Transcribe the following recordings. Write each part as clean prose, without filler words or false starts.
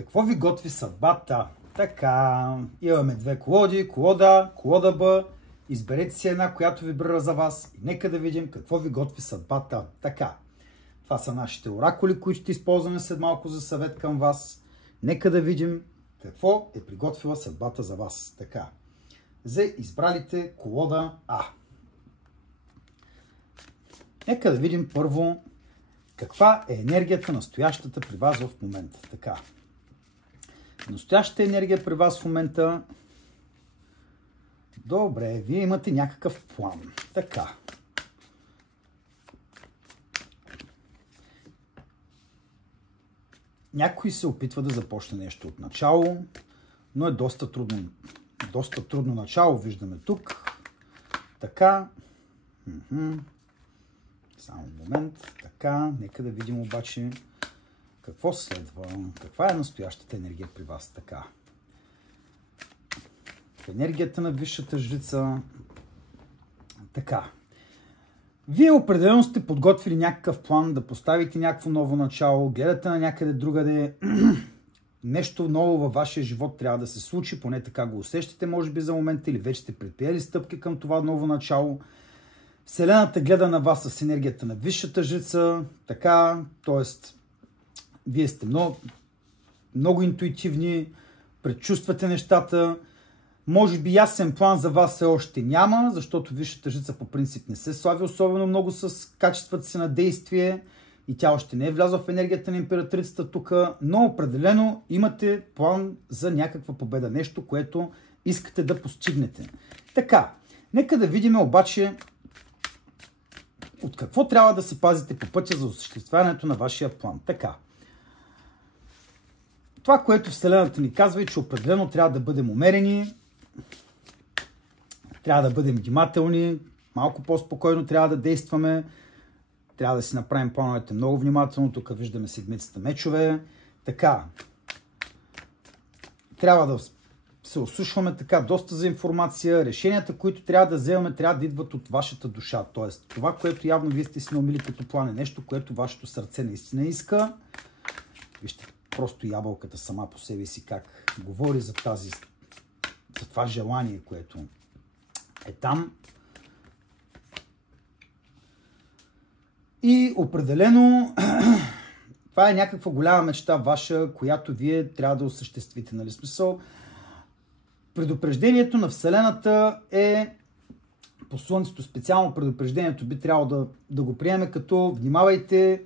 Какво ви готви съдбата? Така, имаме две колоди, колода, колода Б. Изберете си една, която вибрира за вас и нека да видим какво ви готви съдбата. Така, това са нашите оракули, които ще използваме след малко за съвет към вас. Нека да видим какво е приготвила съдбата за вас. Така, за избралите колода А. Нека да видим първо каква е енергията настоящата при вас в момента. Така, настоящата енергия при вас в момента. Добре, вие имате някакъв план. Така. Някой се опитва да започне нещо от начало, но е доста трудно. Доста трудно начало виждаме тук. Така. Само момент. Така. Нека да видим обаче какво следва. Каква е настоящата енергия при вас? Така. Енергията на висшата жрица. Така. Вие определено сте подготвили някакъв план да поставите някакво ново начало, гледате на някъде другаде. Нещо ново във вашия живот трябва да се случи, поне така го усещате, може би за момента, или вече сте предприели стъпки към това ново начало. Вселената гледа на вас с енергията на висшата жрица, така, т.е. вие сте много интуитивни, предчувствате нещата. Може би ясен план за вас все още няма, защото висшата жрица по принцип не се слави особено много с качествата си на действие и тя още не е влязла в енергията на императрицата тук, но определено имате план за някаква победа, нещо, което искате да постигнете. Така, нека да видим обаче от какво трябва да се пазите по пътя за осъществяването на вашия план. Така. Това, което Вселената ни казва е, че определено трябва да бъдем умерени, трябва да бъдем внимателни, малко по-спокойно трябва да действаме, трябва да си направим плановете много внимателно. Тук виждаме седмицата мечове. Така, трябва да се осушваме така доста за информация. Решенията, които трябва да вземем, трябва да идват от вашата душа. Тоест, това, което явно вие сте си наумили като план, е нещо, което вашето сърце наистина иска. Вижте просто ябълката сама по себе си как говори за това желание, което е там. И определено това е някаква голяма мечта ваша, която вие трябва да осъществите. Нали смисъл? Предупреждението на Вселената е по Слънцето, специално предупреждението би трябвало да го приеме като внимавайте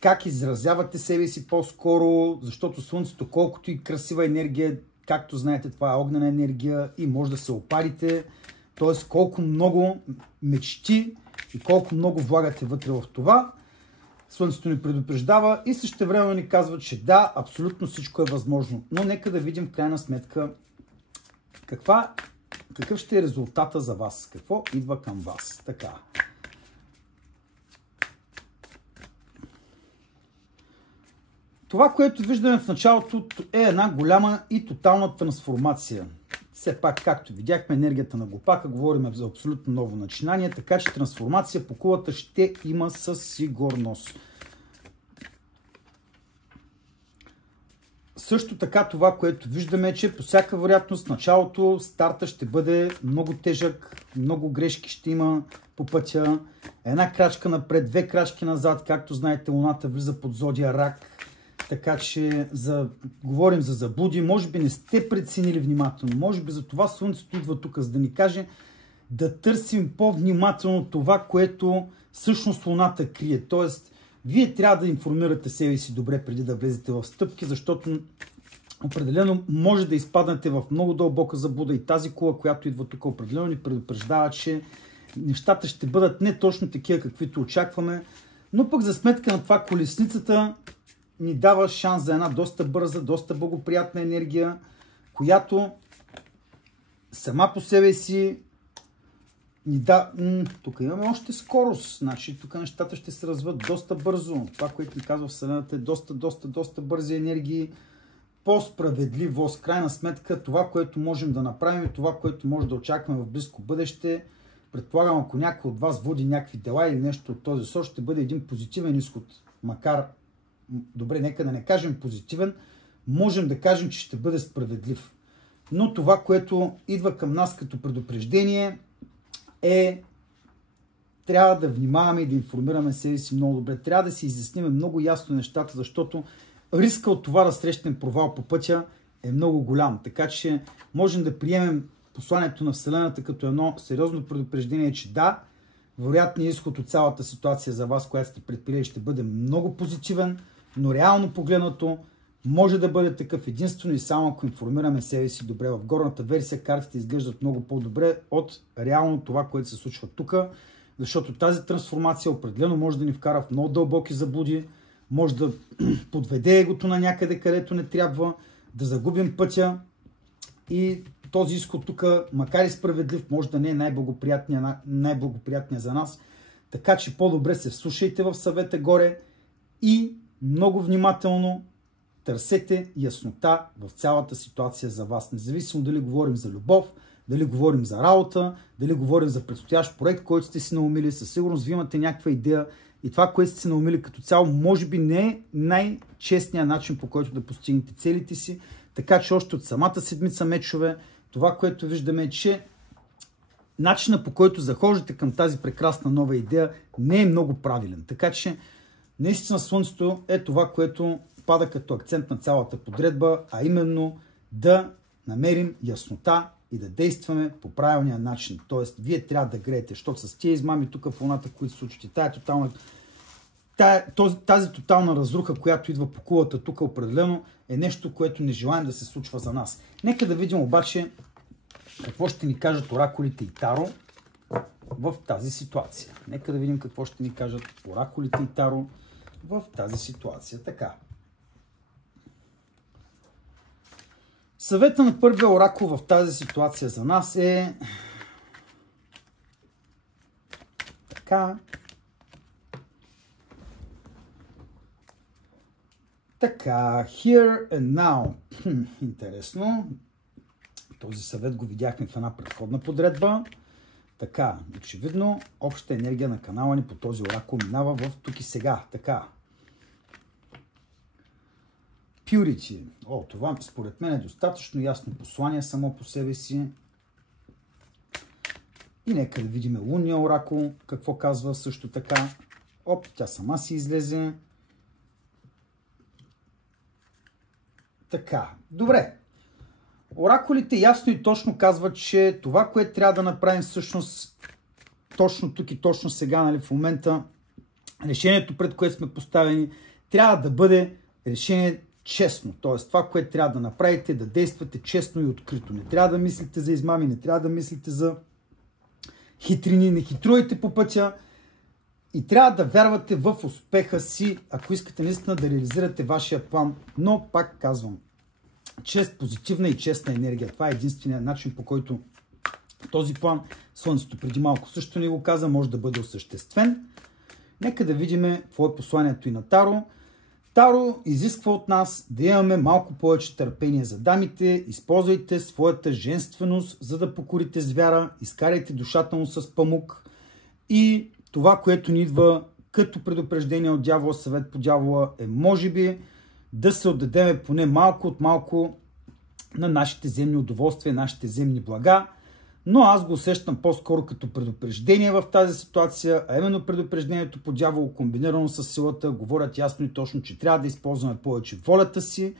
как изразявате себе си по-скоро, защото Слънцето, колкото и красива енергия, както знаете, това е огнена енергия и може да се опарите, т.е. колко много мечти и колко много влагате вътре в това, Слънцето ни предупреждава и същевременно ни казва, че да, абсолютно всичко е възможно. Но нека да видим в крайна сметка какъв ще е резултата за вас, какво идва към вас. Така. Това, което виждаме в началото, е една голяма и тотална трансформация. Все пак, както видяхме, енергията на глупака, говорим за абсолютно ново начинание, така че трансформация по кулата ще има със сигурност. Също така това, което виждаме, е, че по всяка вероятност началото, старта ще бъде много тежък, много грешки ще има по пътя. Една крачка напред, две крачки назад, както знаете, Луната влиза под зодия Рак. Така че говорим за заблуди, може би не сте преценили внимателно, може би за това Слънцето идва тук, за да ни каже да търсим по-внимателно това, което всъщност Луната крие. Тоест, вие трябва да информирате себе си добре преди да влезете в стъпки, защото определено може да изпаднете в много дълбока заблуда и тази кула, която идва тук, определено ни предупреждава, че нещата ще бъдат не точно такива, каквито очакваме, но пък за сметка на това колесницата ни дава шанс за една доста бърза, доста благоприятна енергия, която сама по себе си ни да... Тук имаме още скорост, значи тук нещата ще се развиват доста бързо. Това, което ни казва Вселената, е доста бързи енергии, по-справедливост. Крайна сметка, това, което можем да направим и това, което може да очакваме в близко бъдеще, предполагам, ако някой от вас води някакви дела или нещо от този сорт, ще бъде един позитивен изход, макар добре, нека да не кажем позитивен, можем да кажем, че ще бъде справедлив. Но това, което идва към нас като предупреждение е, трябва да внимаваме и да информираме себе си много добре. Трябва да си изясним много ясно нещата, защото риска от това да срещнем провал по пътя е много голям. Така че можем да приемем посланието на Вселената като едно сериозно предупреждение, че да, вероятният изход от цялата ситуация за вас, която сте предприели, ще бъде много позитивен, но реално погледнато може да бъде такъв единствено и само ако информираме себе си добре. В горната версия картите изглеждат много по-добре от реално това, което се случва тук, защото тази трансформация определено може да ни вкара в много дълбоки заблуди, може да подведе егото на някъде, където не трябва, да загубим пътя и този изход тук, макар и справедлив, може да не е най-благоприятният за нас. Така че по-добре се вслушайте в съвета горе и много внимателно търсете яснота в цялата ситуация за вас. Независимо дали говорим за любов, дали говорим за работа, дали говорим за предстоящ проект, който сте си наумили, със сигурност ви имате някаква идея и това, което сте си наумили като цяло, може би не е най-честният начин, по който да постигнете целите си. Така че още от самата седмица, мечове, това, което виждаме е, че начинът, по който захождате към тази прекрасна нова идея, не е много правилен. Така че наистина Слънцето е това, което пада като акцент на цялата подредба, а именно да намерим яснота и да действаме по правилния начин. Тоест, вие трябва да греете, защото с тия измами тук в луната, които се случват, тази тотална разруха, която идва по кулата тук определено, е нещо, което не желаем да се случва за нас. Нека да видим обаче какво ще ни кажат оракулите и Таро в тази ситуация. Нека да видим какво ще ни кажат оракулите и Таро в тази ситуация. Така. Съвета на първия оракул в тази ситуация за нас е така. Така, here and now. Интересно. Този съвет го видяхме в една предходна подредба. Така, очевидно, общата енергия на канала ни по този оракул минава в тук и сега. Така. Purity. О, това според мен е достатъчно ясно послание само по себе си. И нека да видим лунния оракул, какво казва също така. Оп, тя сама си излезе. Така, добре. Оракулите ясно и точно казват, че това, което трябва да направим всъщност точно тук и точно сега, нали, в момента, решението, пред което сме поставени, трябва да бъде решение честно. Тоест, това, което трябва да направите, да действате честно и открито. Не трябва да мислите за измами, не трябва да мислите за хитрини, не хитруйте по пътя и трябва да вярвате в успеха си, ако искате наистина да реализирате вашия план. Но, пак казвам, чест, позитивна и честна енергия. Това е единственият начин, по който този план, Слънцето преди малко също ни го каза, може да бъде осъществен. Нека да видим какво е посланието и на Таро. Таро изисква от нас да имаме малко повече търпение за дамите. Използвайте своята женственост, за да покорите звяра. Изкарайте душата му с памук. И това, което ни идва като предупреждение от дявола, съвет по дявола, е може би да се отдадеме поне малко от малко на нашите земни удоволствия, нашите земни блага. Но аз го усещам по-скоро като предупреждение в тази ситуация, а именно предупреждението по дявол, комбинирано с силата, говорят ясно и точно, че трябва да използваме повече волята си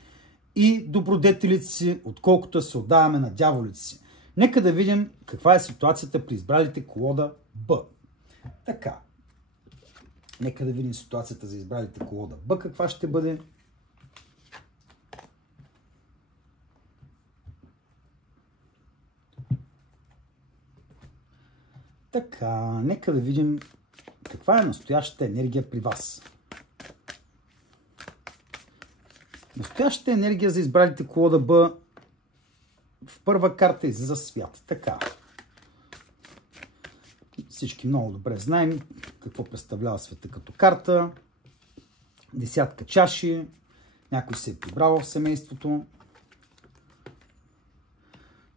и добродетелите си, отколкото се отдаваме на дяволите си. Нека да видим каква е ситуацията при избралите колода Б. Така. Нека да видим ситуацията за избралите колода Б, каква ще бъде. Така, нека да видим каква е настоящата енергия при вас. Настоящата енергия за избралите колода Б в първа карта излиза свят. Така. Всички много добре знаем какво представлява света като карта. Десятка чаши. Някой се е прибрал в семейството.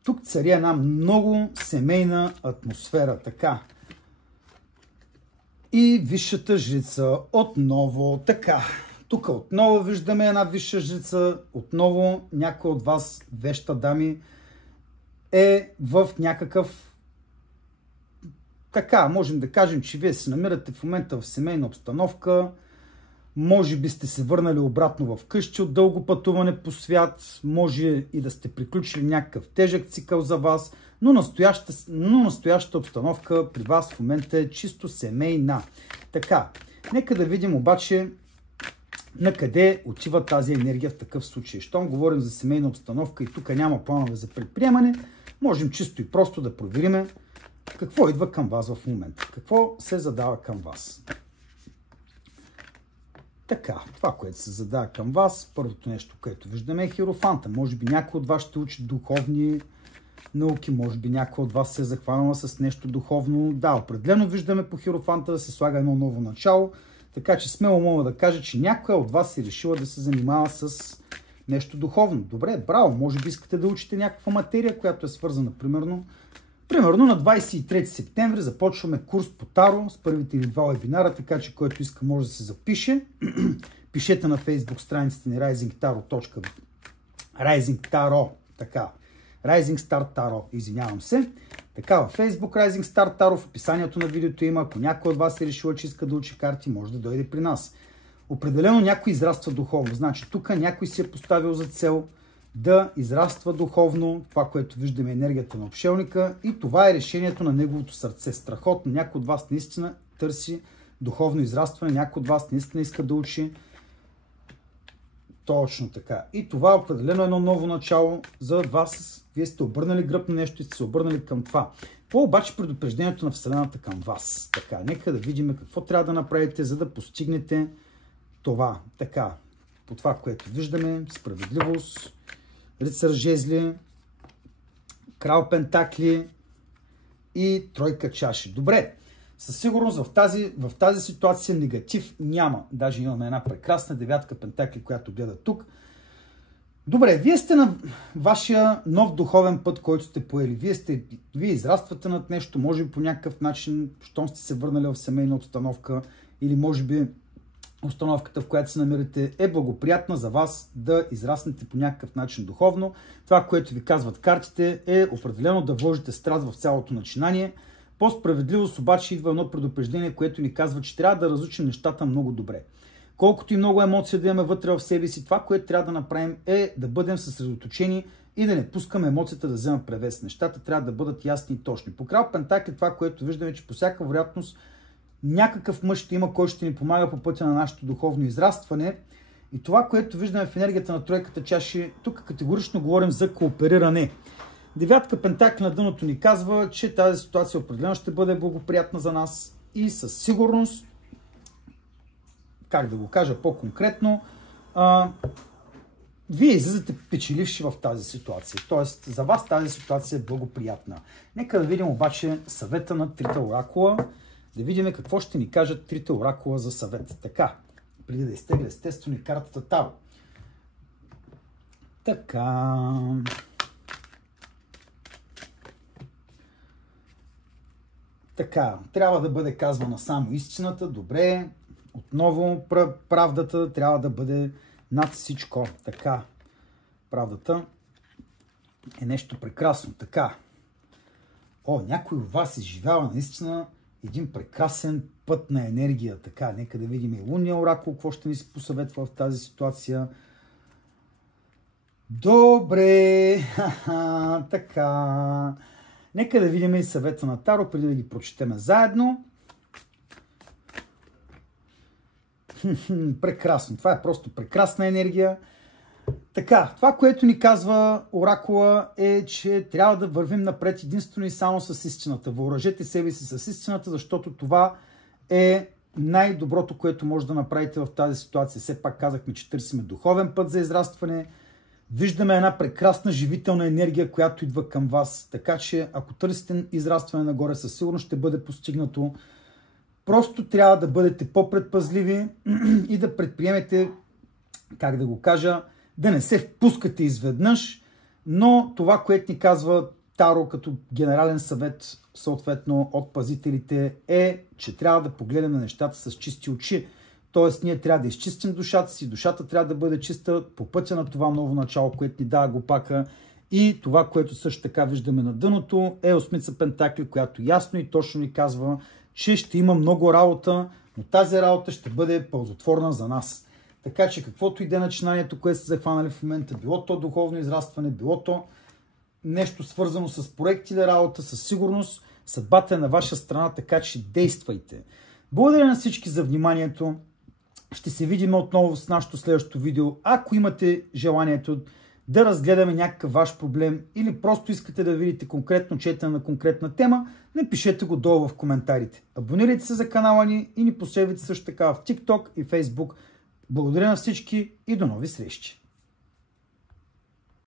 Тук цари една много семейна атмосфера. Така. И висшата жрица отново. Така. Тук отново виждаме една висша жрица, отново някой от вас, веща дами, е в някакъв... Така, можем да кажем, че вие се намирате в момента в семейна обстановка, може би сте се върнали обратно в къщи от дълго пътуване по свят, може и да сте приключили някакъв тежък цикъл за вас, но настоящата обстановка при вас в момента е чисто семейна. Така, нека да видим обаче на къде отива тази енергия в такъв случай. Щом говорим за семейна обстановка и тук няма планове за предприемане, можем чисто и просто да проверим какво идва към вас в момента. Какво се задава към вас. Така, това, което се задава към вас, първото нещо, което виждаме е Хиерофанта. Може би някой от вас ще учи духовни науки, може би някой от вас се е захванала с нещо духовно. Да, определено виждаме по Хиерофанта да се слага едно ново начало, така че смело мога да кажа, че някоя от вас е решила да се занимава с нещо духовно. Добре, браво, може би искате да учите някаква материя, която е свързана, примерно на 23 септември започваме курс по Таро с първите или два вебинара, така че който иска може да се запише. Пишете на Facebook страницата ни Rising Taro, така, Rising Star Taro, извинявам се. Така, във Facebook Rising Star Taro в описанието на видеото има, ако някой от вас е решил, че иска да учи карти, може да дойде при нас. Определено някой израства духовно, значи тук някой си е поставил за цел да израства духовно, това, което виждаме енергията на отшелника, и това е решението на неговото сърце. Страхотно, някой от вас наистина търси духовно израстване, някой от вас наистина иска да учи. Точно така. И това е определено едно ново начало за вас. Вие сте обърнали гръб на нещо и сте се обърнали към това. Какво обаче предупреждението на Вселената към вас? Така, нека да видим какво трябва да направите, за да постигнете това. Така, по това, което виждаме, справедливост, рицар жезли, крал пентакли и тройка чаши. Добре, със сигурност в тази ситуация негатив няма. Даже имаме една прекрасна девятка пентакли, която гледа тук. Добре, вие сте на вашия нов духовен път, който сте поели. Вие израствате над нещо, може би по някакъв начин, щом сте се върнали в семейна обстановка, или може би обстановката, в която се намирате, е благоприятна за вас да израснете по някакъв начин духовно. Това, което ви казват картите, е определено да вложите страст в цялото начинание. По справедливост обаче идва едно предупреждение, което ни казва, че трябва да разучим нещата много добре. Колкото и много емоции да имаме вътре в себе си, това, което трябва да направим, е да бъдем съсредоточени и да не пускаме емоцията да взема превес. Нещата трябва да бъдат ясни и точни. По крал пентакли това, което виждаме, че по всяка вероятност някакъв мъж ще има, който ще ни помага по пътя на нашето духовно израстване. И това, което виждаме в енергията на тройката чаши, тук категорично говорим за коопериране. Девятка пентакли на дъното ни казва, че тази ситуация определено ще бъде благоприятна за нас и със сигурност, как да го кажа по-конкретно, вие излизате печеливши в тази ситуация. Тоест, за вас тази ситуация е благоприятна. Нека да видим обаче съвета на трите оракула, да видим какво ще ни кажат трите оракула за съвет. Така, преди да изтегля естествено и картата Таро. Така. Така, трябва да бъде казвана само истината. Добре. Отново правдата трябва да бъде над всичко. Така. Правдата е нещо прекрасно. Така. Някой от вас изживява наистина един прекрасен път на енергия. Така, нека да видим и лунния оракул, какво ще ни се посъветва в тази ситуация. Добре. Така. Нека да видим и съвета на Таро, преди да ги прочетем заедно. Прекрасно. Това е просто прекрасна енергия. Така, това, което ни казва оракула, е, че трябва да вървим напред единствено и само с истината. Въоръжете себе си с истината, защото това е най-доброто, което може да направите в тази ситуация. Все пак казахме, че търсиме духовен път за израстване. Виждаме една прекрасна живителна енергия, която идва към вас. Така че, ако търсите израстване нагоре, със сигурност ще бъде постигнато. Просто трябва да бъдете по-предпазливи и да предприемете, как да го кажа, да не се впускате изведнъж, но това, което ни казва Таро като генерален съвет, съответно от пазителите, е, че трябва да погледнем на нещата с чисти очи. Тоест, ние трябва да изчистим душата си, душата трябва да бъде чиста по пътя на това ново начало, което ни дава глупака. И това, което също така виждаме на дъното, е осмица пентакли, която ясно и точно ни казва, че ще има много работа, но тази работа ще бъде ползотворна за нас. Така че каквото и да е начинанието, което сте захванали в момента, било то духовно израстване, било то нещо свързано с проект или работа, със сигурност съдбата е на ваша страна, така че действайте. Благодаря на всички за вниманието. Ще се видим отново с нашото следващото видео. Ако имате желанието да разгледаме някакъв ваш проблем или просто искате да видите конкретно четене на конкретна тема, напишете го долу в коментарите. Абонирайте се за канала ни и ни последвайте също така в TikTok и Facebook. Благодаря на всички и до нови срещи!